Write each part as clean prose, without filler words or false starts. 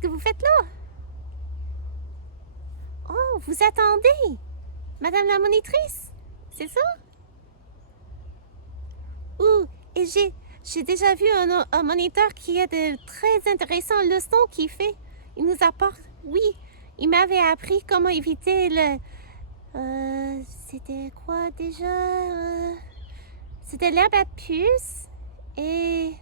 Qu'est-ce que vous faites là? Oh, vous attendez, Madame la monitrice, c'est ça? Ouh, et j'ai déjà vu un moniteur qui a de très intéressantes leçons qu'il fait. Il nous apporte, oui, il m'avait appris comment éviter c'était quoi déjà? C'était l'herbe à puce et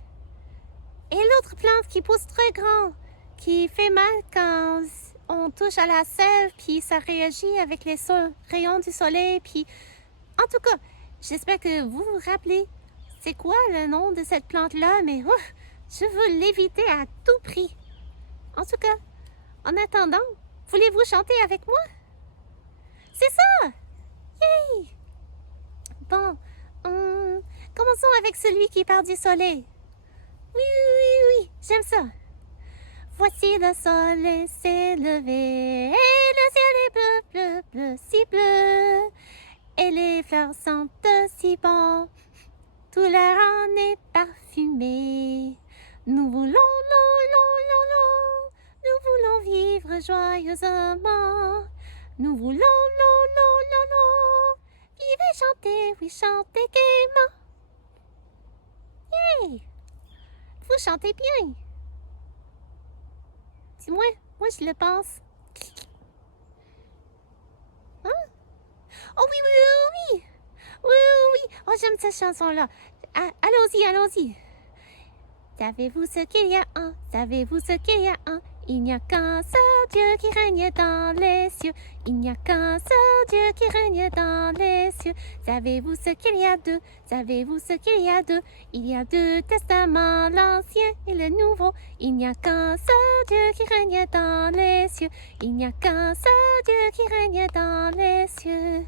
l'autre plante qui pousse très grand, qui fait mal quand on touche à la sève, puis ça réagit avec les rayons du soleil, puis... En tout cas, j'espère que vous vous rappelez c'est quoi le nom de cette plante-là, mais je veux l'éviter à tout prix. En tout cas, en attendant, voulez-vous chanter avec moi? C'est ça! Yay! Bon, commençons avec celui qui part du soleil. Oui, oui, oui, oui, j'aime ça. Voici le soleil s'est levé, et le ciel est bleu, bleu, bleu, si bleu. Et les fleurs sentent si bon, tout l'air en est parfumé. Nous voulons, nous voulons vivre joyeusement. Nous voulons, vivre et chanter, oui, chanter gaiement. Hey, vous chantez bien. Dis-moi, moi je le pense. Hein? Oh oui, oui, oui, oui. Oui, oui, oui. Oh, j'aime cette chanson-là. Ah, allons-y, allons-y. Savez-vous ce qu'il y a un? Savez-vous ce qu'il y a un? Il n'y a qu'un seul Dieu qui règne dans les cieux. Il n'y a qu'un seul Dieu qui règne dans les cieux. Savez-vous ce qu'il y a deux? Savez-vous ce qu'il y a deux? Il y a deux testaments, l'Ancien et le Nouveau. Il n'y a qu'un seul Dieu qui règne dans les cieux. Il n'y a qu'un seul Dieu qui règne dans les cieux.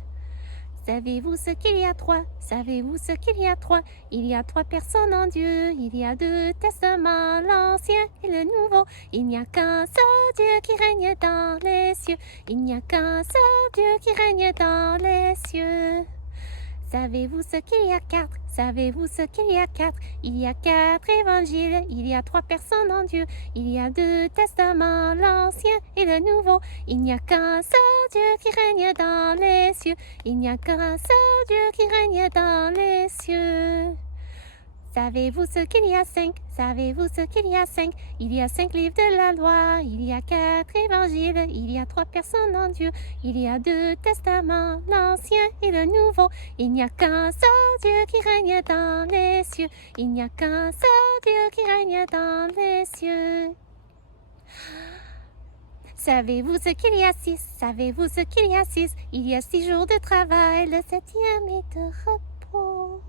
Savez-vous ce qu'il y a trois? Savez-vous ce qu'il y a trois? Il y a trois personnes en Dieu. Il y a deux testaments, l'Ancien et le Nouveau. Il n'y a qu'un seul Dieu qui règne dans les cieux. Il n'y a qu'un seul Dieu qui règne dans les cieux. Savez-vous ce qu'il y a quatre? Savez-vous ce qu'il y a quatre? Il y a quatre évangiles, il y a trois personnes en Dieu. Il y a deux testaments, l'Ancien et le Nouveau. Il n'y a qu'un seul Dieu qui règne dans les cieux. Il n'y a qu'un seul Dieu qui règne dans les cieux. Savez-vous ce qu'il y a cinq? Savez-vous ce qu'il y a cinq? Il y a cinq livres de la loi, il y a quatre évangiles, il y a trois personnes en Dieu, il y a deux testaments, l'Ancien et le Nouveau. Il n'y a qu'un seul Dieu qui règne dans les cieux, il n'y a qu'un seul Dieu qui règne dans les cieux. Savez-vous ce qu'il y a six? Savez-vous ce qu'il y a six? Il y a 6 jours de travail, le 7e est de repos.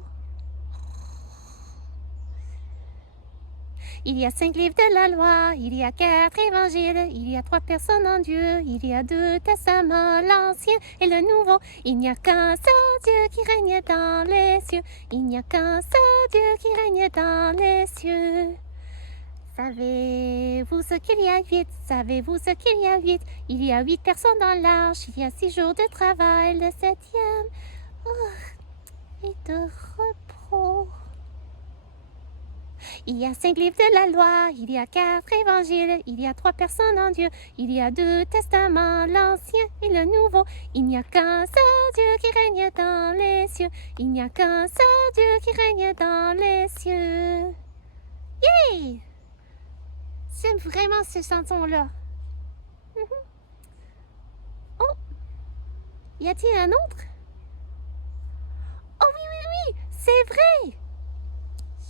Il y a 5 livres de la loi, il y a 4 évangiles, il y a 3 personnes en Dieu, il y a 2 testaments, l'Ancien et le Nouveau. Il n'y a qu'un seul Dieu qui règne dans les cieux, il n'y a qu'un seul Dieu qui règne dans les cieux. Savez-vous ce qu'il y a 8? Savez-vous ce qu'il y a 8? Il y a 8 personnes dans l'arche, il y a 6 jours de travail, le 7e est de repos. Il y a 5 livres de la loi, il y a 4 évangiles, il y a 3 personnes en Dieu, il y a 2 testaments, l'Ancien et le Nouveau. Il n'y a qu'un seul Dieu qui règne dans les cieux, il n'y a qu'un seul Dieu qui règne dans les cieux. Yay! J'aime vraiment cette chanson-là. Oh! Y a-t-il un autre? Oh oui, oui, oui! C'est vrai!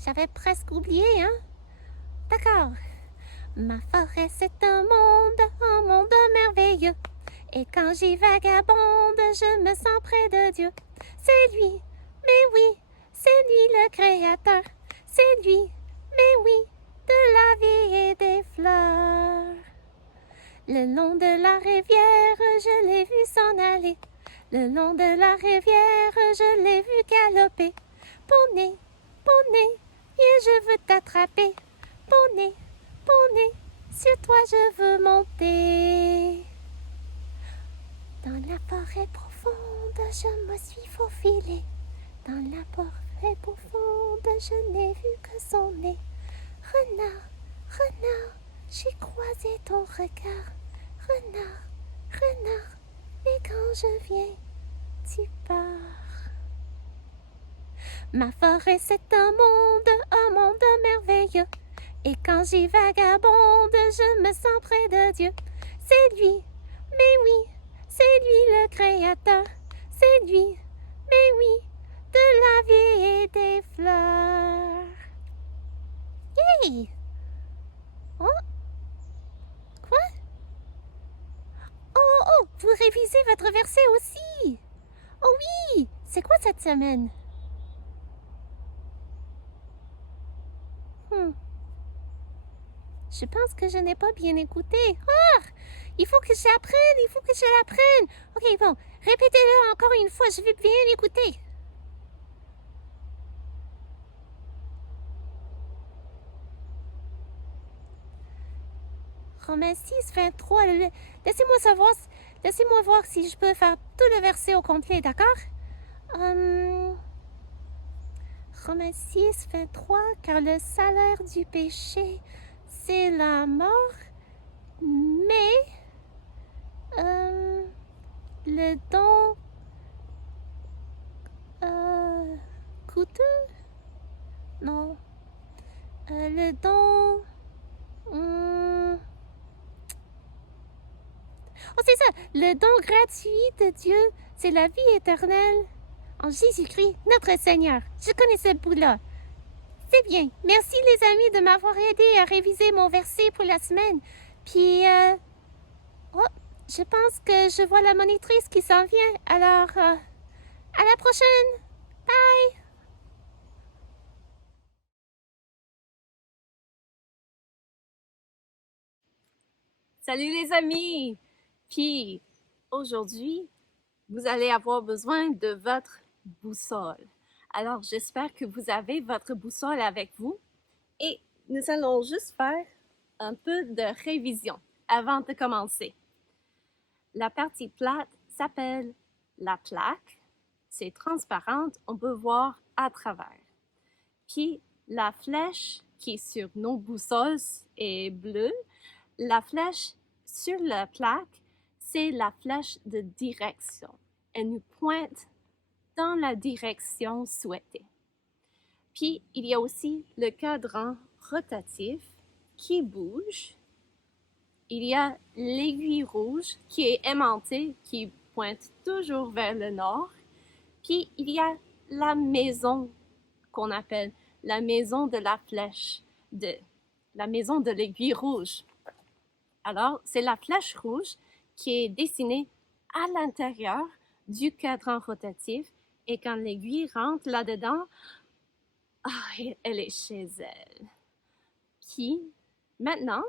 J'avais presque oublié, hein? D'accord. Ma forêt, c'est un monde merveilleux. Et quand j'y vagabonde, je me sens près de Dieu. C'est lui, mais oui, c'est lui le Créateur. C'est lui, mais oui, de la vie et des fleurs. Le long de la rivière, je l'ai vu s'en aller. Le long de la rivière, je l'ai vu galoper. Poney, poney, viens, je veux t'attraper. Poney, poney, sur toi je veux monter. Dans la forêt profonde, je me suis faufilée. Dans la forêt profonde, je n'ai vu que son nez. Renard, renard, J'ai croisé ton regard, renard, renard, mais quand je viens, tu pars. Ma forêt c'est un monde merveilleux. Et quand j'y vagabonde, je me sens près de Dieu. C'est lui, mais oui, c'est lui le créateur. C'est lui, mais oui, de la vie et des fleurs. Yay! Oh, quoi? Oh, vous révisez votre verset aussi. Oh oui, c'est quoi cette semaine? Je pense que je n'ai pas bien écouté. Ah! Il faut que je l'apprenne. Ok, bon, répétez-le encore une fois, je vais bien écouter. Romains 6, 23. Laissez-moi voir si je peux faire tout le verset au complet, d'accord? Romains 6, 23. Car le salaire du péché, c'est la mort, mais le don coûteux? Non. Le don... Oh, c'est ça! Le don gratuit de Dieu, c'est la vie éternelle en Jésus-Christ, notre Seigneur. Je connais ce bout-là. C'est bien. Merci les amis de m'avoir aidé à réviser mon verset pour la semaine. Puis, oh, je pense que je vois la monitrice qui s'en vient. Alors, à la prochaine! Bye! Salut les amis! Puis aujourd'hui, vous allez avoir besoin de votre boussole. Alors j'espère que vous avez votre boussole avec vous et nous allons juste faire un peu de révision avant de commencer. La partie plate s'appelle la plaque. C'est transparente, on peut voir à travers. Puis la flèche qui est sur nos boussoles est bleue. La flèche sur la plaque, c'est la flèche de direction. Elle nous pointe dans la direction souhaitée. Puis, il y a aussi le cadran rotatif qui bouge. Il y a l'aiguille rouge qui est aimantée, qui pointe toujours vers le nord. Puis, il y a la maison qu'on appelle la maison de la flèche, la maison de l'aiguille rouge. Alors, c'est la flèche rouge qui est dessinée à l'intérieur du cadran rotatif et quand l'aiguille rentre là-dedans, elle est chez elle. Puis, maintenant,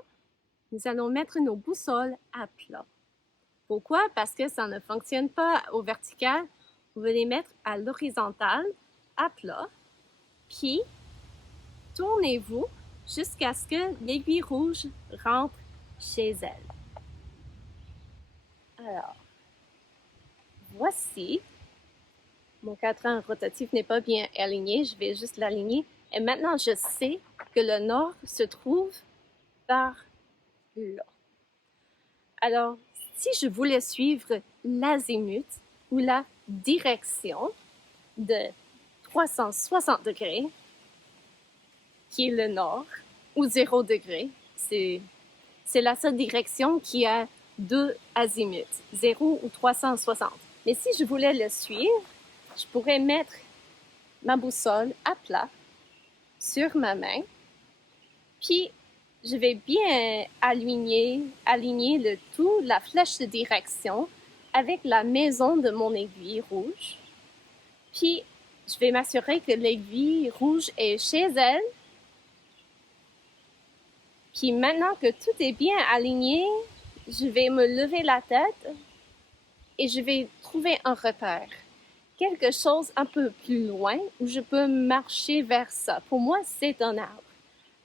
nous allons mettre nos boussoles à plat. Pourquoi? Parce que ça ne fonctionne pas au vertical. Vous allez les mettre à l'horizontale, à plat. Puis, tournez-vous jusqu'à ce que l'aiguille rouge rentre chez elle. Alors, voici. Mon cadran rotatif n'est pas bien aligné, je vais juste l'aligner. Et maintenant, je sais que le nord se trouve par là. Alors, si je voulais suivre l'azimut ou la direction de 360 degrés, qui est le nord, ou 0 degré, c'est la seule direction qui a deux azimuts, 0 ou 360. Mais si je voulais le suivre, je pourrais mettre ma boussole à plat sur ma main, puis je vais bien aligner le tout, la flèche de direction, avec la maison de mon aiguille rouge. Puis je vais m'assurer que l'aiguille rouge est chez elle. Puis maintenant que tout est bien aligné, je vais me lever la tête et je vais trouver un repère. Quelque chose un peu plus loin où je peux marcher vers ça. Pour moi, c'est un arbre.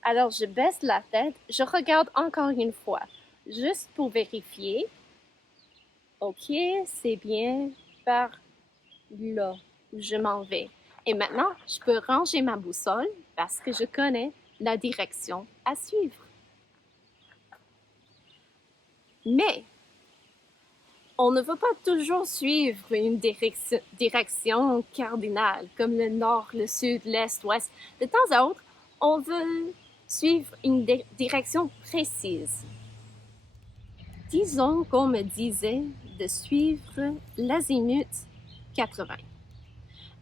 Alors, je baisse la tête, je regarde encore une fois, juste pour vérifier. Ok, c'est bien par là où je m'en vais. Et maintenant, je peux ranger ma boussole parce que je connais la direction à suivre. Mais on ne va pas toujours suivre une direction cardinale, comme le nord, le sud, l'est, l'ouest. De temps à autre, on veut suivre une direction précise. Disons qu'on me disait de suivre l'azimut 80.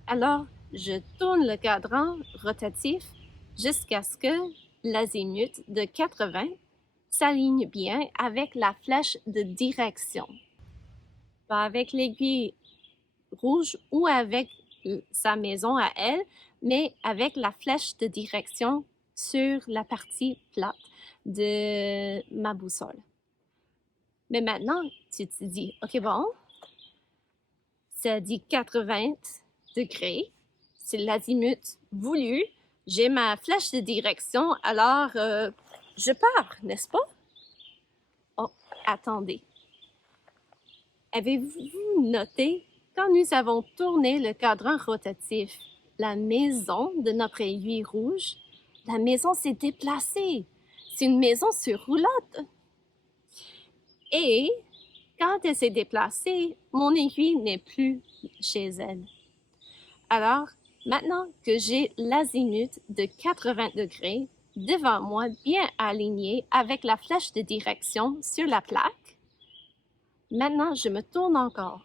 Alors, je tourne le cadran rotatif jusqu'à ce que l'azimut de 80 s'aligne bien avec la flèche de direction. Pas avec l'aiguille rouge ou avec sa maison à elle, mais avec la flèche de direction sur la partie plate de ma boussole. Mais maintenant, tu te dis, OK, bon, ça dit 80 degrés, c'est l'azimut voulu, j'ai ma flèche de direction, alors je pars, n'est-ce pas? Oh, attendez. Avez-vous noté, quand nous avons tourné le cadran rotatif, la maison de notre aiguille rouge, la maison s'est déplacée. C'est une maison sur roulotte. Et quand elle s'est déplacée, mon aiguille n'est plus chez elle. Alors, maintenant que j'ai l'azimut de 80 degrés devant moi, bien aligné avec la flèche de direction sur la plaque, maintenant je me tourne encore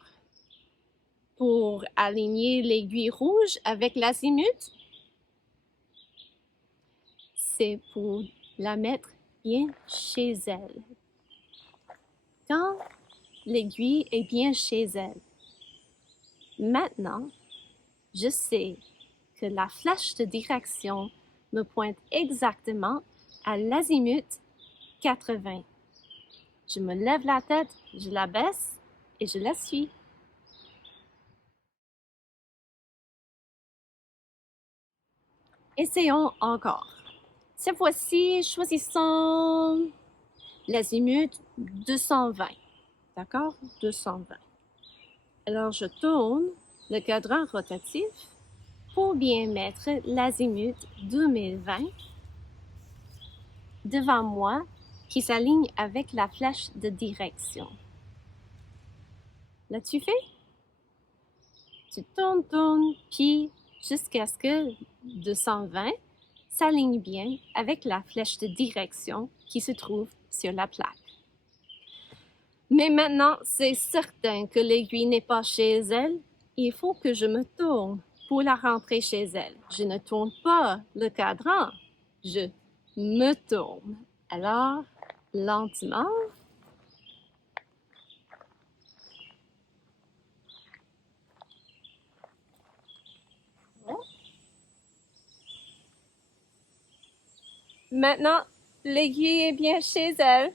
pour aligner l'aiguille rouge avec l'azimut. C'est pour la mettre bien chez elle. Quand l'aiguille est bien chez elle, maintenant, je sais que la flèche de direction me pointe exactement à l'azimut 80. Je me lève la tête, je la baisse et je la suis. Essayons encore. Cette fois-ci, choisissons l'azimut 220. D'accord? 220. Alors, je tourne le cadran rotatif pour bien mettre l'azimut 2020 devant moi qui s'aligne avec la flèche de direction. L'as-tu fait? Tu tournes, puis jusqu'à ce que 220 s'aligne bien avec la flèche de direction qui se trouve sur la plaque. Mais maintenant, c'est certain que l'aiguille n'est pas chez elle. Il faut que je me tourne pour la rentrer chez elle. Je ne tourne pas le cadran, je me tourne. Alors, lentement. Maintenant, l'aiguille est bien chez elle.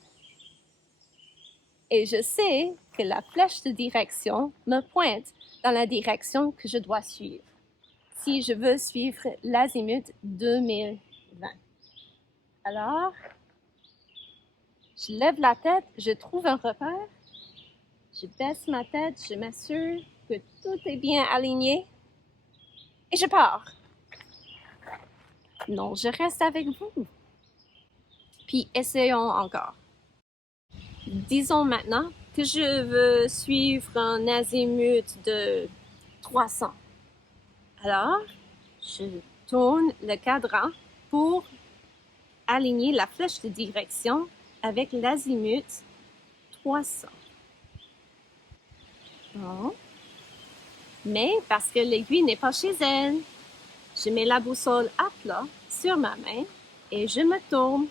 Et je sais que la flèche de direction me pointe dans la direction que je dois suivre, si je veux suivre l'azimut 2020. Alors, je lève la tête, je trouve un repère, je baisse ma tête, je m'assure que tout est bien aligné et je pars. Non, je reste avec vous. Puis essayons encore. Disons maintenant que je veux suivre un azimut de 300. Alors, je tourne le cadran pour aligner la flèche de direction avec l'azimut 300. Bon. Mais parce que l'aiguille n'est pas chez elle, je mets la boussole à plat sur ma main et je me tourne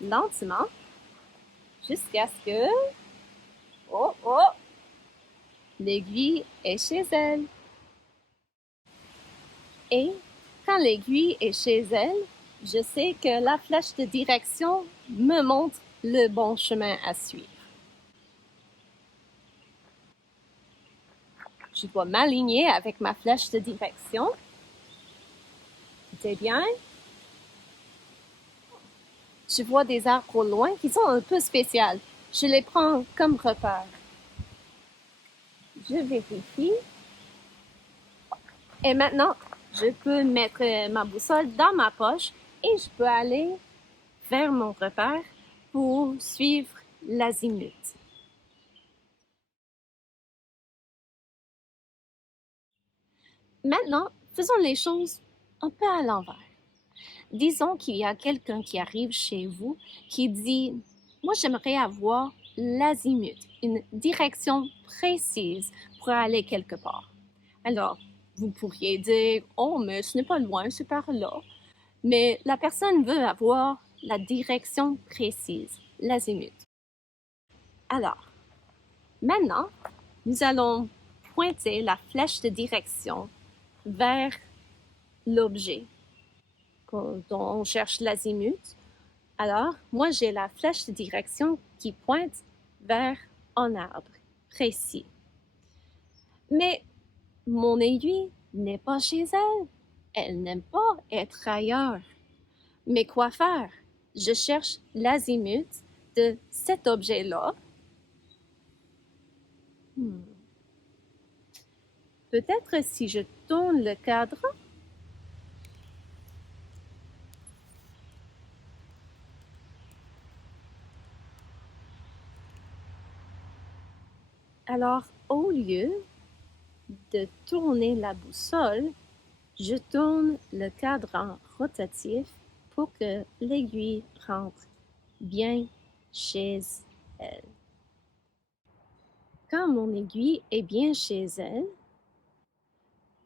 lentement jusqu'à ce que... Oh, l'aiguille est chez elle. Et quand l'aiguille est chez elle, je sais que la flèche de direction me montre le bon chemin à suivre. Je dois m'aligner avec ma flèche de direction. C'est bien. Je vois des arbres au loin qui sont un peu spéciaux. Je les prends comme repère. Je vérifie. Et maintenant, je peux mettre ma boussole dans ma poche et je peux aller vers mon repère pour suivre l'azimut. Maintenant, faisons les choses un peu à l'envers. Disons qu'il y a quelqu'un qui arrive chez vous qui dit « Moi, j'aimerais avoir l'azimut, une direction précise pour aller quelque part. » Alors, vous pourriez dire « Oh, mais ce n'est pas loin, c'est par là. » Mais la personne veut avoir la direction précise, l'azimut. Alors, maintenant, nous allons pointer la flèche de direction vers l'objet dont on cherche l'azimut. Alors, moi, j'ai la flèche de direction qui pointe vers un arbre précis. Mais mon aiguille n'est pas chez elle. Elle n'aime pas être ailleurs. Mais quoi faire? Je cherche l'azimut de cet objet-là. Peut-être si je tourne le cadre. Alors, au lieu de tourner la boussole, je tourne le cadran rotatif pour que l'aiguille rentre bien chez elle. Quand mon aiguille est bien chez elle,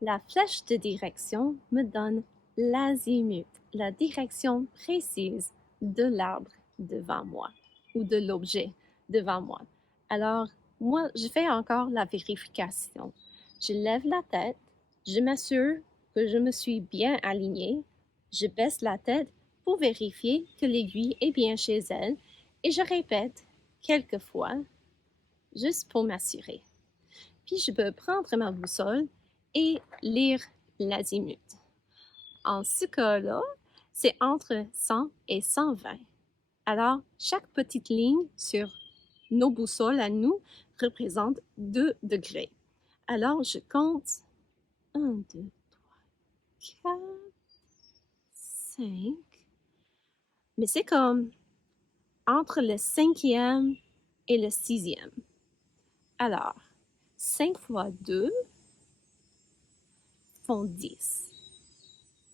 la flèche de direction me donne l'azimut, la direction précise de l'arbre devant moi ou de l'objet devant moi. Alors, moi, je fais encore la vérification. Je lève la tête, je m'assure que je me suis bien alignée, je baisse la tête pour vérifier que l'aiguille est bien chez elle et je répète quelques fois juste pour m'assurer. Puis je peux prendre ma boussole et lire l'azimut. En ce cas-là, c'est entre 100 et 120. Alors, chaque petite ligne sur nos boussoles à nous représente 2 degrés. Alors, je compte 1, 2, 3, 4, 5. Mais c'est comme entre le 5e et le 6e. Alors, 5 fois 2 font 10.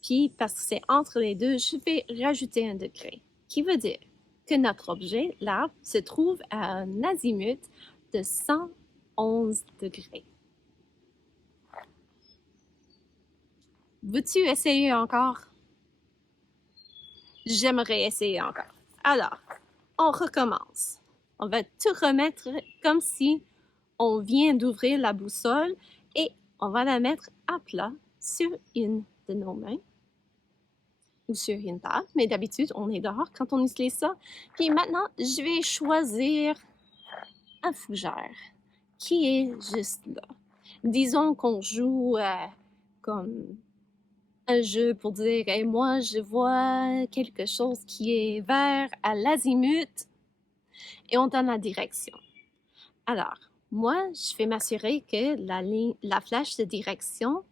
Puis, parce que c'est entre les deux, je vais rajouter un degré, qui veut dire que notre objet, l'arbre, se trouve à un azimut de 111 degrés. Veux-tu essayer encore? J'aimerais essayer encore. Alors, on recommence. On va tout remettre comme si on vient d'ouvrir la boussole et on va la mettre à plat sur une de nos mains ou sur une table, mais d'habitude, on est dehors quand on utilise ça. Puis maintenant, je vais choisir un fougère qui est juste là. Disons qu'on joue comme un jeu pour dire hey, « moi, je vois quelque chose qui est vert à l'azimut » et on donne la direction. Alors, moi, je vais m'assurer que la flèche de direction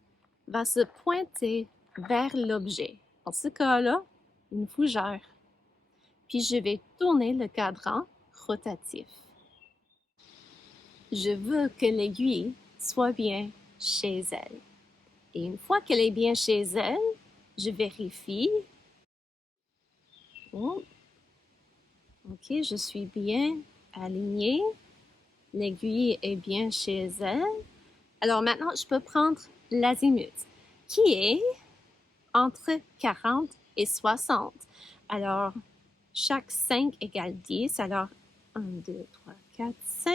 va se pointer vers l'objet. Dans ce cas-là, une fougère. Puis je vais tourner le cadran rotatif. Je veux que l'aiguille soit bien chez elle. Et une fois qu'elle est bien chez elle, je vérifie. Oh. Ok, je suis bien alignée. L'aiguille est bien chez elle. Alors maintenant, je peux prendre l'azimut, qui est entre 40 et 60. Alors, chaque 5 égale 10. Alors, 1, 2, 3, 4, 5.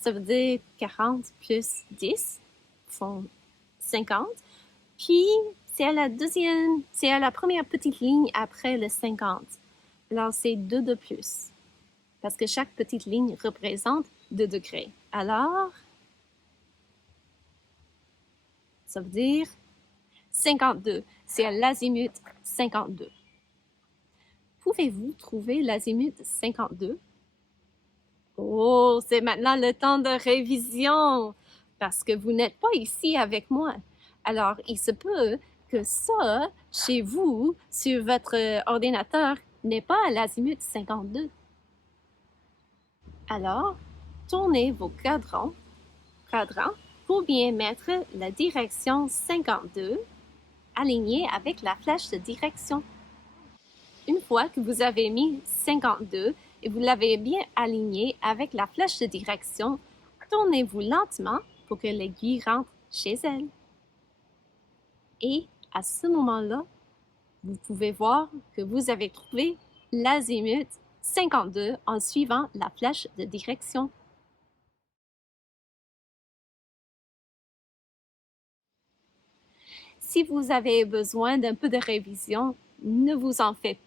Ça veut dire 40 plus 10 font 50. Puis, c'est à la première petite ligne après le 50. Alors, c'est 2 de plus. Parce que chaque petite ligne représente 2 degrés. Alors, ça veut dire 52. C'est à l'azimut 52. Pouvez-vous trouver l'azimut 52? Oh, c'est maintenant le temps de révision, parce que vous n'êtes pas ici avec moi. Alors, il se peut que ça, chez vous, sur votre ordinateur, n'est pas à l'azimut 52. Alors, tournez vos cadrans pour bien mettre la direction 52 alignée avec la flèche de direction. Une fois que vous avez mis 52 et vous l'avez bien aligné avec la flèche de direction, tournez-vous lentement pour que l'aiguille rentre chez elle. Et à ce moment-là, vous pouvez voir que vous avez trouvé l'azimut 52 en suivant la flèche de direction. Si vous avez besoin d'un peu de révision, ne vous en faites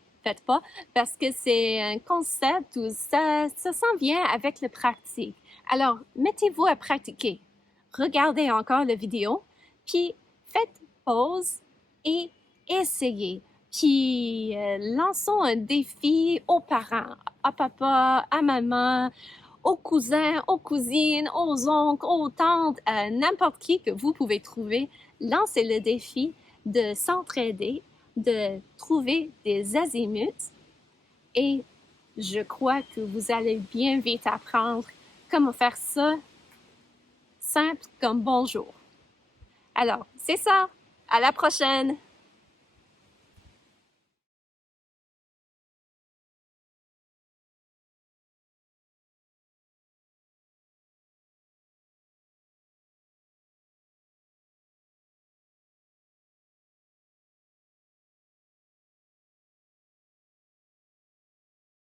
pas parce que c'est un concept où ça s'en vient avec la pratique. Alors, mettez-vous à pratiquer. Regardez encore la vidéo, puis faites pause et essayez. Puis lançons un défi aux parents, à papa, à maman, aux cousins, aux cousines, aux oncles, aux tantes, à n'importe qui que vous pouvez trouver. Lancez le défi de s'entraider, de trouver des azimuts et je crois que vous allez bien vite apprendre comment faire ça simple comme bonjour. Alors, c'est ça. À la prochaine!